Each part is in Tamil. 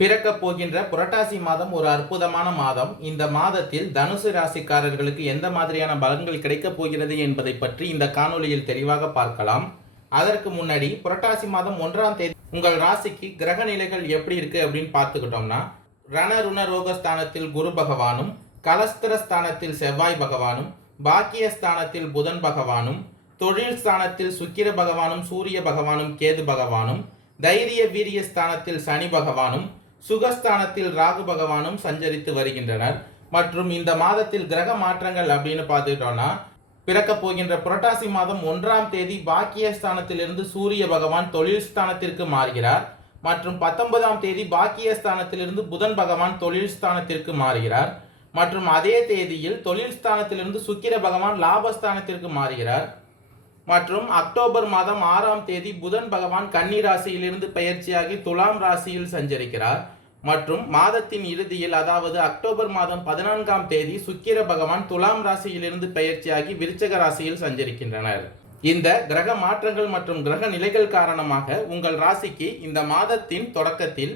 பிறக்கப் போகின்ற புரட்டாசி மாதம் ஒரு அற்புதமான மாதம். இந்த மாதத்தில் தனுசு ராசிக்காரர்களுக்கு எந்த மாதிரியான பலன்கள் கிடைக்கப் போகிறது என்பதை பற்றி இந்த காணொலியில் தெளிவாக பார்க்கலாம். அதற்கு முன்னாடி புரட்டாசி மாதம் ஒன்றாம் தேதி உங்கள் ராசிக்கு கிரக நிலைகள் எப்படி இருக்கு அப்படின்னு பார்த்துக்கிட்டோம்னா ரணருண ரோகஸ்தானத்தில் குரு பகவானும் கலஸ்திர ஸ்தானத்தில் செவ்வாய் பகவானும் பாக்கிய ஸ்தானத்தில் புதன் பகவானும் தொழில் ஸ்தானத்தில் சுக்கிர பகவானும் சூரிய பகவானும் கேது பகவானும் தைரிய வீரிய ஸ்தானத்தில் சனி பகவானும் சுகஸ்தானத்தில் ராகு பகவானும் சஞ்சரித்து வருகின்றனர். மற்றும் இந்த மாதத்தில் கிரக மாற்றங்கள் அப்படின்னு பார்த்துக்கிட்டோம்னா பிறக்க போகின்ற புரட்டாசி மாதம் ஒன்றாம் தேதி பாக்கிய ஸ்தானத்திலிருந்து சூரிய பகவான் தொழில் ஸ்தானத்திற்கு மாறுகிறார். மற்றும் பத்தொன்பதாம் தேதி பாக்கிய ஸ்தானத்திலிருந்து புதன் பகவான் தொழில் ஸ்தானத்திற்கு மாறுகிறார். மற்றும் அதே தேதியில் தொழில் ஸ்தானத்திலிருந்து சுக்கிர பகவான் லாபஸ்தானத்திற்கு மாறுகிறார். மற்றும் அக்டோபர் மாதம் ஆறாம் தேதி புதன் பகவான் கன்னி ராசியிலிருந்து பயிற்சியாகி துலாம் ராசியில் சஞ்சரிக்கிறார். மற்றும் மாதத்தின் இறுதியில் அதாவது அக்டோபர் மாதம் பதினான்காம் தேதி சுக்கிர பகவான் துலாம் ராசியிலிருந்து பயிற்சியாகி விருச்சக ராசியில் சஞ்சரிக்கின்றனர். இந்த கிரக மாற்றங்கள் மற்றும் கிரக நிலைகள் காரணமாக உங்கள் ராசிக்கு இந்த மாதத்தின் தொடக்கத்தில்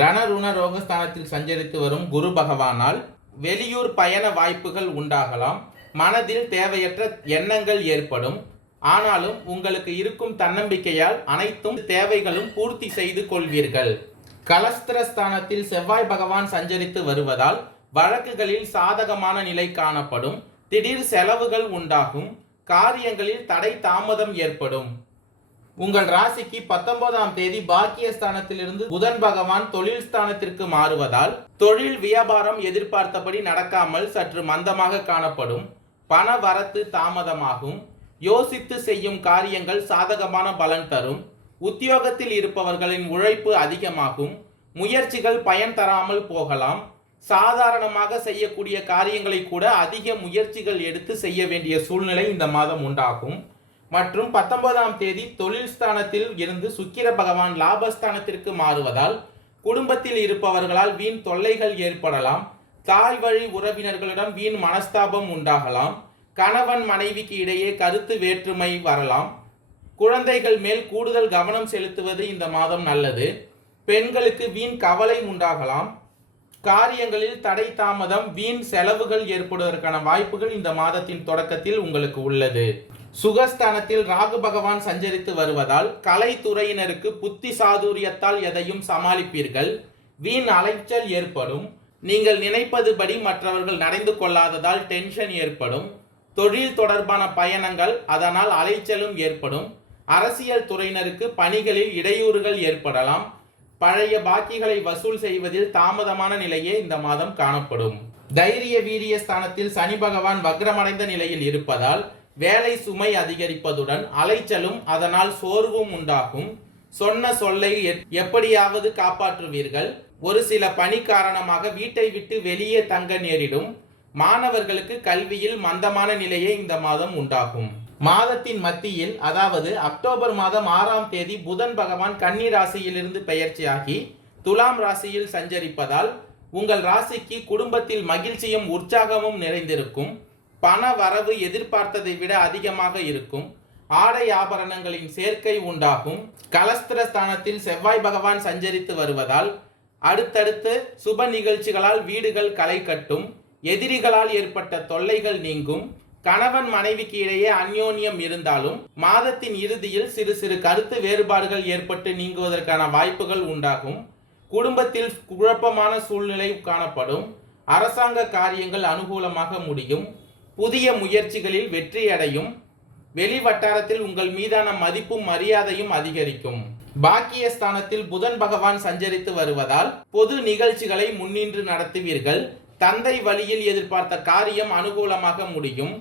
ரணருண ரோகஸ்தானத்தில் சஞ்சரித்து வரும் குரு பகவானால் வெளியூர் பயண வாய்ப்புகள் உண்டாகலாம். மனதில் தேவையற்ற எண்ணங்கள் ஏற்படும். ஆனாலும் உங்களுக்கு இருக்கும் தன்னம்பிக்கையால் அனைத்தும் தேவைகளும் பூர்த்தி செய்து கொள்வீர்கள். கலஸ்திரஸ்தானத்தில் செவ்வாய் பகவான் சஞ்சரித்து வருவதால் வழக்குகளில் சாதகமான நிலை காணப்படும். திடீர் செலவுகள் உண்டாகும். காரியங்களில் தடை தாமதம் ஏற்படும். உங்கள் ராசிக்கு பத்தொன்பதாம் தேதி பாக்கியஸ்தானத்திலிருந்து புதன் பகவான் தொழில் ஸ்தானத்திற்கு மாறுவதால் தொழில் வியாபாரம் எதிர்பார்த்தபடி நடக்காமல் சற்று மந்தமாக காணப்படும். பண வரத்து தாமதமாகும். யோசித்து செய்யும் காரியங்கள் சாதகமான பலன் தரும். உத்தியோகத்தில் இருப்பவர்களின் உழைப்பு அதிகமாகும். முயற்சிகள் பயன் தராமல் போகலாம். சாதாரணமாக செய்யக்கூடிய காரியங்களை கூட அதிக முயற்சிகள் எடுத்து செய்ய வேண்டிய சூழ்நிலை இந்த மாதம் உண்டாகும். மற்றும் பத்தொன்பதாம் தேதி தொழில் ஸ்தானத்தில் இருந்து சுக்கிர பகவான் லாபஸ்தானத்திற்கு மாறுவதால் குடும்பத்தில் இருப்பவர்களால் வீண் தொல்லைகள் ஏற்படலாம். தாய் வழி உறவினர்களிடம் வீண் மனஸ்தாபம் உண்டாகலாம். கணவன் மனைவிக்கு இடையே கருத்து வேற்றுமை வரலாம். குழந்தைகள் மேல் கூடுதல் கவனம் செலுத்துவது இந்த மாதம் நல்லது. பெண்களுக்கு வீண் கவலை உண்டாகலாம். காரியங்களில் தடை தாமதம் வீண் செலவுகள் ஏற்படுவதற்கான வாய்ப்புகள் இந்த மாதத்தின் தொடக்கத்தில் உங்களுக்கு உள்ளது. சுகஸ்தானத்தில் ராகு பகவான் சஞ்சரித்து வருவதால் கலைத்துறையினருக்கு புத்தி சாதுரியத்தால் எதையும் சமாளிப்பீர்கள். வீண் அலைச்சல் ஏற்படும். நீங்கள் நினைப்பதுபடி மற்றவர்கள் நடந்து கொள்ளாததால் டென்ஷன் ஏற்படும். தொழில் தொடர்பான பயணங்கள் அதனால் அலைச்சலும் ஏற்படும். அரசியல் துறையினருக்கு பணிகளில் இடையூறுகள் ஏற்படலாம். பழைய பாக்கிகளை வசூல் செய்வதில் தாமதமான நிலையே இந்த மாதம் காணப்படும். தைரிய வீரிய ஸ்தானத்தில் சனி பகவான் வக்ரமடைந்த நிலையில் இருப்பதால் வேலை சுமை அதிகரிப்பதுடன் அலைச்சலும் அதனால் சோர்வும் உண்டாகும். சொன்ன சொல்லை எப்- எப்படியாவது காப்பாற்றுவீர்கள். ஒரு சில பணி காரணமாக வீட்டை விட்டு வெளியே தங்க நேரிடும். மாணவர்களுக்கு கல்வியில் மந்தமான நிலையே இந்த மாதம் உண்டாகும். மாதத்தின் மத்தியில் அதாவது அக்டோபர் மாதம் ஆறாம் தேதி புதன் பகவான் கன்னி ராசியிலிருந்து பெயர்ச்சியாகி துலாம் ராசியில் சஞ்சரிப்பதால் உங்கள் ராசிக்கு குடும்பத்தில் மகிழ்ச்சியும் உற்சாகமும் நிறைந்திருக்கும். பண வரவு எதிர்பார்த்ததை விட அதிகமாக இருக்கும். ஆடை ஆபரணங்களின் சேர்க்கை உண்டாகும். கலஸ்திர ஸ்தானத்தில் செவ்வாய் பகவான் சஞ்சரித்து வருவதால் அடுத்தடுத்து சுப நிகழ்ச்சிகளால் வீடுகள் களை கட்டும். எதிரிகளால் ஏற்பட்ட தொல்லைகள் நீங்கும். கணவன் மனைவிக்கு இடையே அந்யோன்யம் இருந்தாலும் மாதத்தின் இறுதியில் சிறு சிறு கருத்து வேறுபாடுகள் ஏற்பட்டு நீங்குவதற்கான வாய்ப்புகள் உண்டாகும். குடும்பத்தில் குழப்பமான சூழ்நிலை காணப்படும். அரசாங்க காரியங்கள் அனுகூலமாக முடியும். புதிய முயற்சிகளில் வெற்றியடையும் வெளி வட்டாரத்தில் உங்கள் மீதான மதிப்பும் மரியாதையும் அதிகரிக்கும். பாக்கிய ஸ்தானத்தில் புதன் பகவான் சஞ்சரித்து வருவதால் பொது நிகழ்ச்சிகளை முன்னின்று நடத்துவீர்கள். தந்தை வழியில் எதிர்பார்த்த காரியம் அனுகூலமாக முடியும்.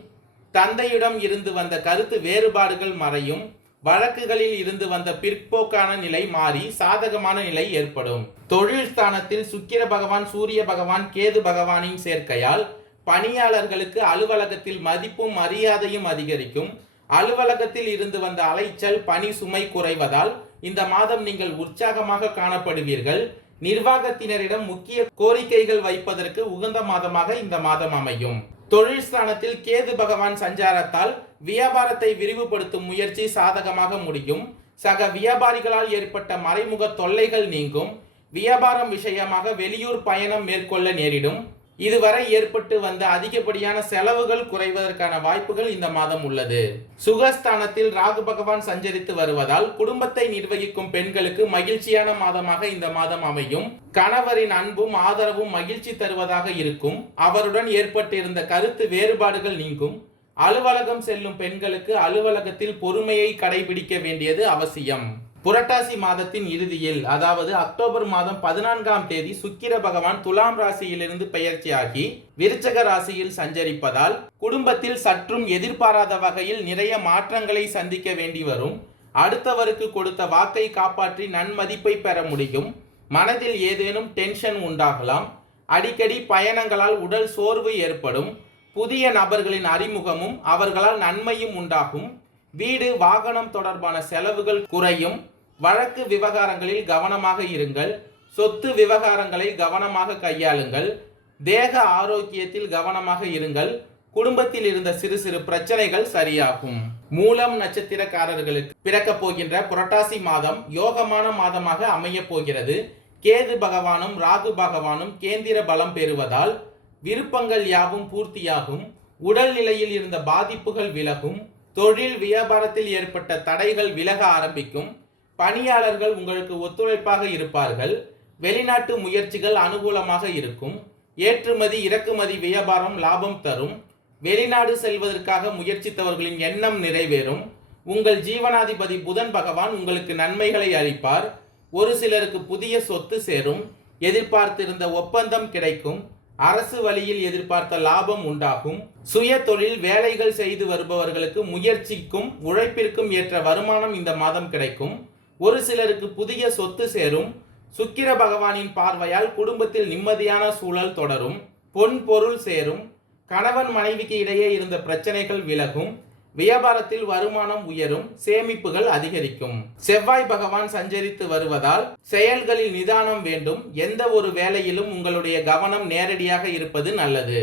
தந்தையிடம் இருந்து வந்த கருத்து வேறுபாடுகள் மறையும். வழக்குகளில் இருந்து வந்த பிற்போக்கான நிலை மாறி சாதகமான நிலை ஏற்படும். தொழில் ஸ்தானத்தில் சுக்கிர பகவான் சூரிய பகவான் கேது பகவானின் சேர்க்கையால் பணியாளர்களுக்கு அலுவலகத்தில் மதிப்பும் மரியாதையும் அதிகரிக்கும். அலுவலகத்தில் இருந்து வந்த அலைச்சல் பணி சுமை குறைவதால் இந்த மாதம் நீங்கள் உற்சாகமாக காணப்படுவீர்கள். நிர்வாகத்தினரிடம் முக்கிய கோரிக்கைகள் வைப்பதற்கு உகந்த மாதமாக இந்த மாதம் அமையும். தொழில் ஸ்தானத்தில் கேது பகவான் சஞ்சாரத்தால் வியாபாரத்தை விரிவுபடுத்தும் முயற்சி சாதகமாக முடியும். சக வியாபாரிகளால் ஏற்பட்ட மறைமுக தொல்லைகள் நீங்கும். வியாபாரம் விஷயமாக வெளியூர் பயணம் மேற்கொள்ள நேரிடும். இதுவரை ஏற்பட்டு வந்த அதிகப்படியான செலவுகள் குறைவதற்கான வாய்ப்புகள் இந்த மாதம் உள்ளது. சுகஸ்தானத்தில் ராகு பகவான் சஞ்சரித்து வருவதால் குடும்பத்தை நிர்வகிக்கும் பெண்களுக்கு மகிழ்ச்சியான மாதமாக இந்த மாதம் அமையும். கணவரின் அன்பும் ஆதரவும் மகிழ்ச்சி தருவதாக இருக்கும். அவருடன் ஏற்பட்டிருந்த கருத்து வேறுபாடுகள் நீங்கும். அலுவலகம் செல்லும் பெண்களுக்கு அலுவலகத்தில் பொறுமையை கடைபிடிக்க வேண்டியது அவசியம். புரட்டாசி மாதத்தின் இறுதியில் அதாவது அக்டோபர் மாதம் பதினான்காம் தேதி சுக்கிர பகவான் துலாம் ராசியிலிருந்து பெயர்ச்சியாகி விருச்சக ராசியில் சஞ்சரிப்பதால் குடும்பத்தில் சற்றும் எதிர்பாராத வகையில் நிறைய மாற்றங்களை சந்திக்க வேண்டி வரும். அடுத்தவருக்கு கொடுத்த வாக்கை காப்பாற்றி நன்மதிப்பை பெற முடியும். மனதில் ஏதேனும் டென்ஷன் உண்டாகலாம். அடிக்கடி பயணங்களால் உடல் சோர்வு ஏற்படும். புதிய நபர்களின் அறிமுகமும் அவர்களால் நன்மையும் உண்டாகும். வீடு வாகனம் தொடர்பான செலவுகள் குறையும். வழக்கு விவகாரங்களில் கவனமாக இருங்கள். சொத்து விவகாரங்களை கவனமாக கையாளுங்கள். தேக ஆரோக்கியத்தில் கவனமாக இருங்கள். குடும்பத்தில் இருந்த சிறு சிறு பிரச்சனைகள் சரியாகும். மூலம் நட்சத்திரக்காரர்களுக்கு பிறக்கப் போகின்ற புரட்டாசி மாதம் யோகமான மாதமாக அமையப் போகிறது. கேது பகவானும் ராகு பகவானும் கேந்திர பலம் பெறுவதால் விருப்பங்கள் யாவும் பூர்த்தியாகும். உடல் நிலையில் இருந்த பாதிப்புகள் விலகும். தொழில் வியாபாரத்தில் ஏற்பட்ட தடைகள் விலக ஆரம்பிக்கும். பணியாளர்கள் உங்களுக்கு ஒத்துழைப்பாக இருப்பார்கள். வெளிநாட்டு முயற்சிகள் அனுகூலமாக இருக்கும். ஏற்றுமதி இறக்குமதி வியாபாரம் லாபம் தரும். வெளிநாடு செல்வதற்காக முயற்சித்தவர்களின் எண்ணம் நிறைவேறும். உங்கள் ஜீவனாதிபதி புதன் பகவான் உங்களுக்கு நன்மைகளை அளிப்பார். ஒரு சிலருக்கு புதிய சொத்து சேரும். எதிர்பார்த்திருந்த ஒப்பந்தம் கிடைக்கும். அரசு வழியில் எதிர்பார்த்த லாபம் உண்டாகும். சுய தொழில் வேலைகள் செய்து வருபவர்களுக்கு முயற்சிக்கும் உழைப்பிற்கும் ஏற்ற வருமானம் இந்த மாதம் கிடைக்கும். ஒரு சிலருக்கு புதிய சொத்து சேரும். சுக்கிர பகவானின் பார்வையால் குடும்பத்தில் நிம்மதியான சூழல் தொடரும். பொன் பொருள் சேரும். கணவன் மனைவிக்கு இடையே இருந்த பிரச்சனைகள் விலகும். வியாபாரத்தில் வருமானம் உயரும் சேமிப்புகள் அதிகரிக்கும். செவ்வாய் பகவான் சஞ்சரித்து வருவதால் செயல்களில் நிதானம் வேண்டும். எந்த ஒரு வேலையிலும் உங்களுடைய கவனம் நேரடியாக இருப்பது நல்லது.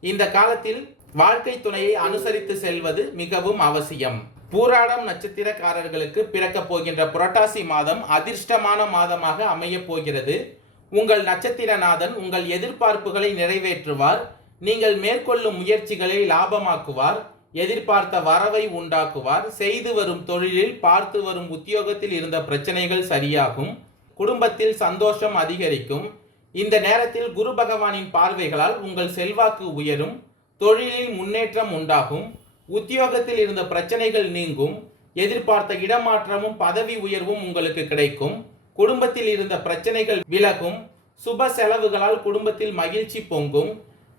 இந்த காலத்தில் வாழ்க்கை துணையை அனுசரித்து செல்வது மிகவும் அவசியம். பூராடம் நட்சத்திரக்காரர்களுக்கு பிறக்கப் போகின்ற புரட்டாசி மாதம் அதிர்ஷ்டமான மாதமாக அமையப் போகிறது. உங்கள் நட்சத்திரநாதன் உங்கள் எதிர்பார்ப்புகளை நிறைவேற்றுவார். நீங்கள் மேற்கொள்ளும் முயற்சிகளை லாபமாக்குவார். எதிர்பார்த்த வரவை உண்டாக்குவார். செய்து வரும் தொழிலில் பார்த்து வரும் உத்தியோகத்தில் இருந்த பிரச்சனைகள் சரியாகும். குடும்பத்தில் சந்தோஷம் அதிகரிக்கும். இந்த நேரத்தில் குரு பகவானின் பார்வைகளால் உங்கள் செல்வாக்கு உயரும். தொழிலில் முன்னேற்றம் உண்டாகும். உத்தியோகத்தில் இருந்த பிரச்சனைகள் நீங்கும். எதிர்பார்த்த இடமாற்றமும் பதவி உயர்வும் உங்களுக்கு கிடைக்கும். குடும்பத்தில் இருந்த பிரச்சனைகள் விலகும். சுப செலவுகளால் குடும்பத்தில் மகிழ்ச்சி பொங்கும்.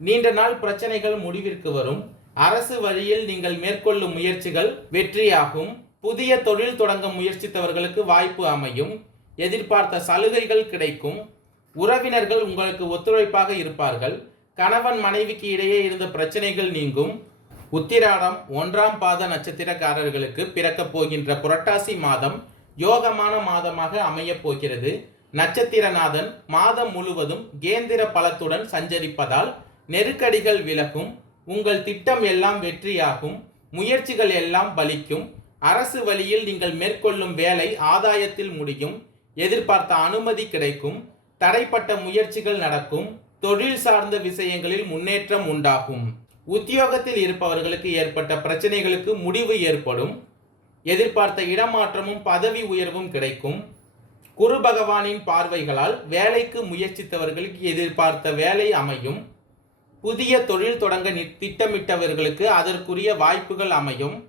நீண்ட நாள் பிரச்சனைகள் முடிவிற்கு வரும். அரசு வழியில் நீங்கள் மேற்கொள்ளும் முயற்சிகள் வெற்றியாகும். புதிய தொழில் தொடங்க முயற்சித்தவர்களுக்கு வாய்ப்பு அமையும். எதிர்பார்த்த சலுகைகள் கிடைக்கும். உறவினர்கள் உங்களுக்கு ஒத்துழைப்பாக இருப்பார்கள். கணவன் மனைவிக்கு இடையே இருந்த பிரச்சனைகள் நீங்கும். உத்திராடம் ஒன்றாம் பாத நட்சத்திரக்காரர்களுக்கு பிறக்கப் போகின்ற புரட்டாசி மாதம் யோகமான மாதமாக அமையப் போகிறது. நட்சத்திரநாதன் மாதம் முழுவதும் கேந்திர பலத்துடன் சஞ்சரிப்பதால் நெருக்கடிகள் விலகும். உங்கள் திட்டம் எல்லாம் வெற்றியாகும் முயற்சிகள் எல்லாம் பலிக்கும் அரசு வழியில் நீங்கள் மேற்கொள்ளும் வேலை ஆதாயத்தில் முடியும் எதிர்பார்த்த அனுமதி கிடைக்கும் தடைப்பட்ட முயற்சிகள் நடக்கும் தொழில் சார்ந்த விஷயங்களில் முன்னேற்றம் உண்டாகும். உத்தியோகத்தில் இருப்பவர்களுக்கு ஏற்பட்ட பிரச்சனைகளுக்கு முடிவு ஏற்படும் எதிர்பார்த்த இடமாற்றமும் பதவி உயர்வும் கிடைக்கும். குரு பகவானின் பார்வைகளால் வேலைக்கு முயற்சித்தவர்களுக்கு எதிர்பார்த்த வேலை அமையும் புதிய தொழில் தொடங்க திட்டமிட்டவர்களுக்கு அதற்குரிய வாய்ப்புகள் அமையும்.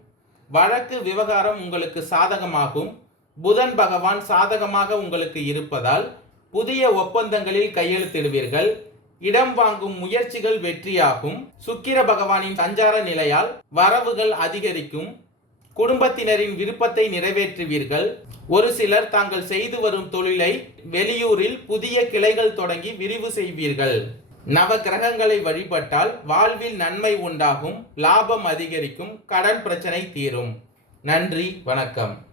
வழக்கு விவகாரம் உங்களுக்கு சாதகமாகும். புதன் பகவான் சாதகமாக உங்களுக்கு இருப்பதால் புதிய ஒப்பந்தங்களில் கையெழுத்திடுவீர்கள். இடம் வாங்கும் முயற்சிகள் வெற்றியாகும். சுக்கிர பகவானின் சஞ்சார நிலையால் வரவுகள் அதிகரிக்கும். குடும்பத்தினரின் விருப்பத்தை நிறைவேற்றுவீர்கள். ஒரு சிலர் தாங்கள் செய்து வரும் தொழிலை வெளியூரில் புதிய கிளைகள் தொடங்கி விரிவு செய்வீர்கள். நவ கிரகங்களை வழிபட்டால் வாழ்வில் நன்மை உண்டாகும் லாபம் அதிகரிக்கும் கடன் பிரச்சனை தீரும். நன்றி வணக்கம்.